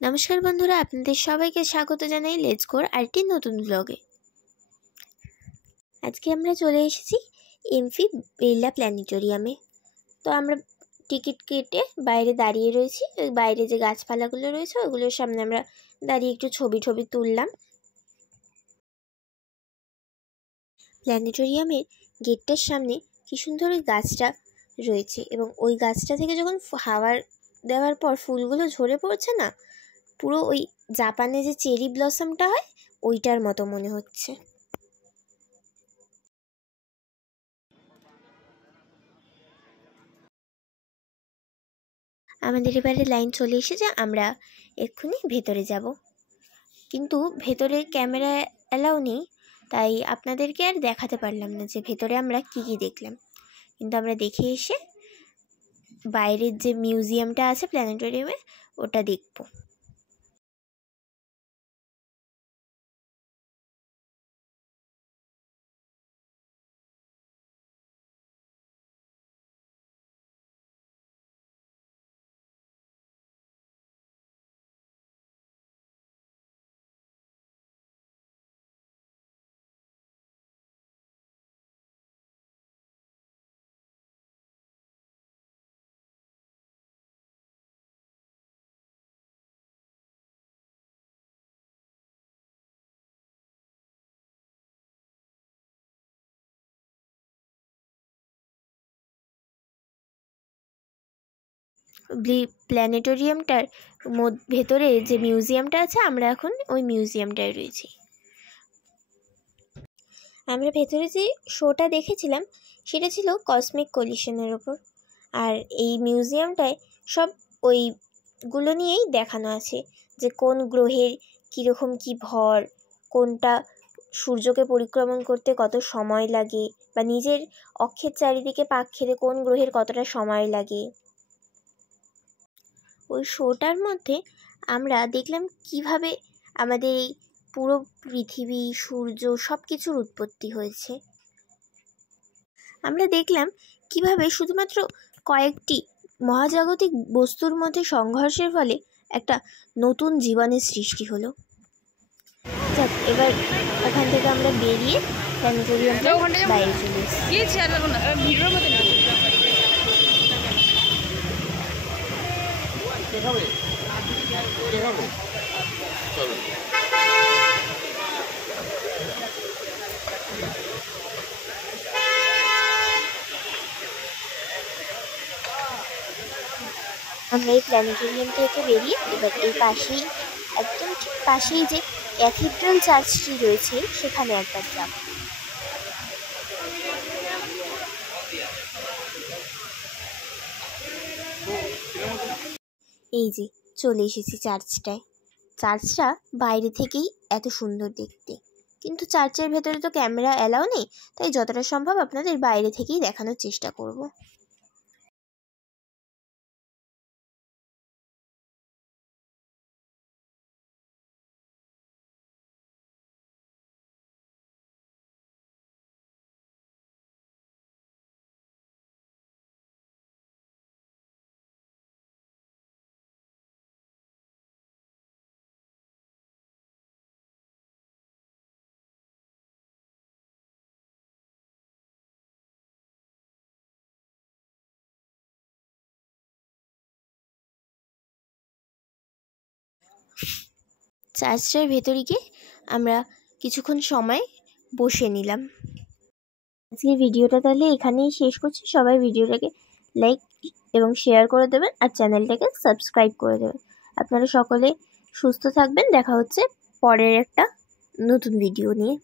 নমস্কার বন্ধুরা, আপনাদের সবাইকে স্বাগত জানাই লেটস গোর আরেকটি নতুন ব্লগে। আজকে আমরা চলে এসেছি এমফি বিড়লা প্ল্যানেটোরিয়ামে। তো আমরা টিকিট কেটে বাইরে দাঁড়িয়ে রয়েছি। ওই বাইরে যে গাছপালাগুলো রয়েছে ওগুলোর সামনে আমরা দাঁড়িয়ে একটু ছবি তুললাম। প্ল্যানেটোরিয়ামের গেটটার সামনে কি সুন্দর ওই গাছটা রয়েছে, এবং ওই গাছটা থেকে যখন হাওয়া দেওয়ার পর ফুলগুলো ঝরে পড়ছে না, পুরো ওই জাপানে যে চেরি ব্লসমটা হয় ওইটার মতো মনে হচ্ছে। আমাদের এবারে লাইন চলে এসেছে, আমরা এক্ষুনি ভেতরে যাব, কিন্তু ভেতরে ক্যামেরা অ্যালাউ নেই, তাই আপনাদেরকে আর দেখাতে পারলাম না যে ভেতরে আমরা কি দেখলাম। কিন্তু আমরা দেখে এসে বাইরের যে মিউজিয়ামটা আছে প্ল্যানেটোরিয়ামে ওটা দেখব। প্ল্যানেটোরিয়ামটার ভেতরে যে মিউজিয়ামটা আছে, আমরা এখন ওই মিউজিয়ামটায় রয়েছি। আমরা ভেতরে যে শোটা দেখেছিলাম সেটা ছিল কসমিক কলিশনের ওপর, আর এই মিউজিয়ামটায় সব ওইগুলো নিয়েই দেখানো আছে যে কোন গ্রহের কীরকম কী ভর, কোনটা সূর্যকে পরিক্রমণ করতে কত সময় লাগে, বা নিজের অক্ষের চারিদিকে পাক খেতে কোন গ্রহের কতটা সময় লাগে। ওই শোটার মধ্যে আমরা দেখলাম কিভাবে আমাদের এই পুরো পৃথিবী, সূর্য সব কিছুর উৎপত্তি হয়েছে। আমরা দেখলাম কিভাবে শুধুমাত্র কয়েকটি মহাজাগতিক বস্তুর মধ্যে সংঘর্ষের ফলে একটা নতুন জীবনের সৃষ্টি হলো। যাক, এবার এখান থেকে আমরা বেরিয়ে প্ল্যানেটোরিয়ামটা বাইরে চলে এসেছি। আমরা এই প্ল্যানেটোরিয়াম থেকে বেরিয়ে এবার এই পাশেই, একদম ঠিক পাশেই যে ক্যাথিড্রাল চার্চটি রয়েছে সেখানে একবার যাব। এই যে চলে এসেছি চার্চটায়। চার্চটা বাইরে থেকেই এত সুন্দর দেখতে, কিন্তু চার্চের ভেতরে তো ক্যামেরা অ্যালাউ নেই, তাই যতটা সম্ভব আপনাদের বাইরে থেকেই দেখানোর চেষ্টা করব। চার্চটার ভেতরে গিয়ে আমরা কিছুক্ষণ সময় বসে নিলাম। আজকের ভিডিওটা তাহলে এখানেই শেষ করছি। সবাই ভিডিওটাকে লাইক এবং শেয়ার করে দেবেন, আর চ্যানেলটাকে সাবস্ক্রাইব করে দেবেন। আপনারা সকলে সুস্থ থাকবেন। দেখা হচ্ছে পরের একটা নতুন ভিডিও নিয়ে।